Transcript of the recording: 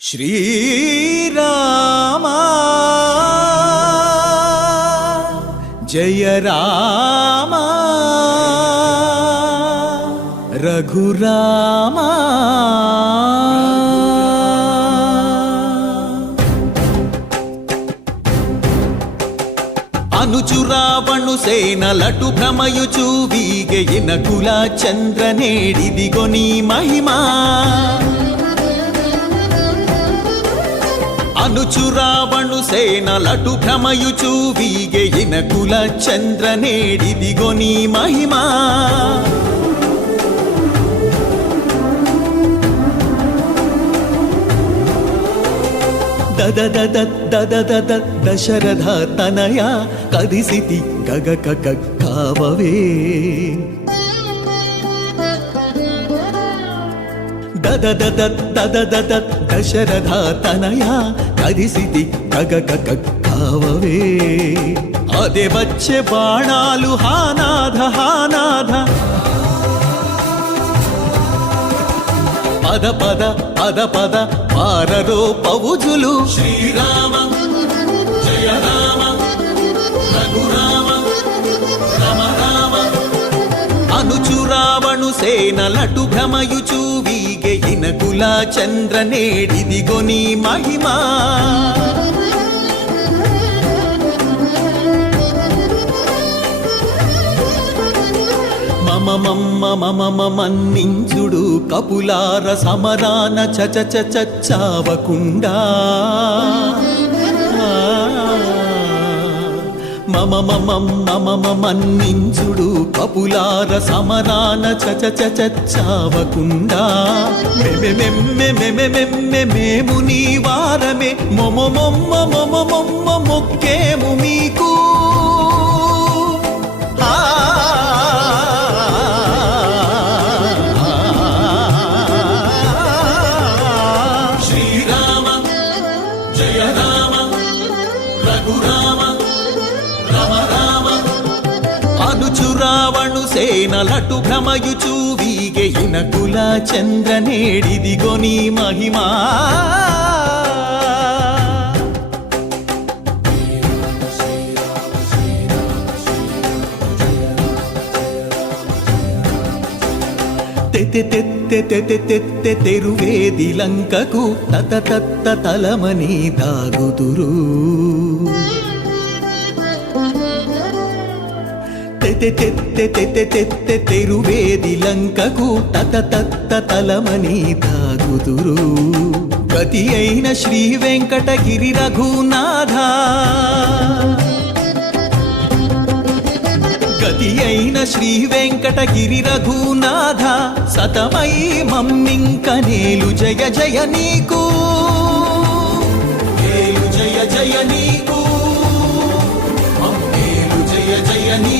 శ్రీరామా జయ రామా రఘురామా అనుచురావణు సేనలటు భ్రమయుచు వీగెయిన కుల చంద్రనేడిదిగో నీ మహిమా అనుచురావణు సేనలటు భ్రమయుచు వీగెయిన కుల చంద్రనేడిదిగో నీ మహిమా దశరథ తనయ కదిసితి గగ కావవే దశరథ తనయ కదిసితి గగ కావవే అదే వచ్చే బాణాలు హానాథ హానాథ పద పద పద పద పారరో పవుజులు శ్రీరామ జయ రామ రఘురామ రమ రామ అనుచురావణు సేనలటు భ్రమయుచు వీగెయిన కుల చంద్రనేడిదిగో నీ మహిమా మన్నించుడు కపులార సమరాన చచావకుండా మన్నించుడు కపులార సమరాన చచావకుండా మేము నీ వారమే మొక్కేము మీకు అనుచురావణు సేనలటు భ్రమయుచు వీగెయిన కుల చంద్రనేడిదిగో నీ మహిమా తెరువేది లంకకు తత తలమని దాగుదురు తెరువేది లంకకు తత తలమని దాగుదురు గతి అయిన శ్రీ వెంకటగిరి రఘునాథ గతి అయిన శ్రీ వెంకటగిరి రఘునాథ సతమై మమ్మింక నేలు జయ జయ నీకు నేలు జయ జయ నీకు నేలు జయ జయ నీ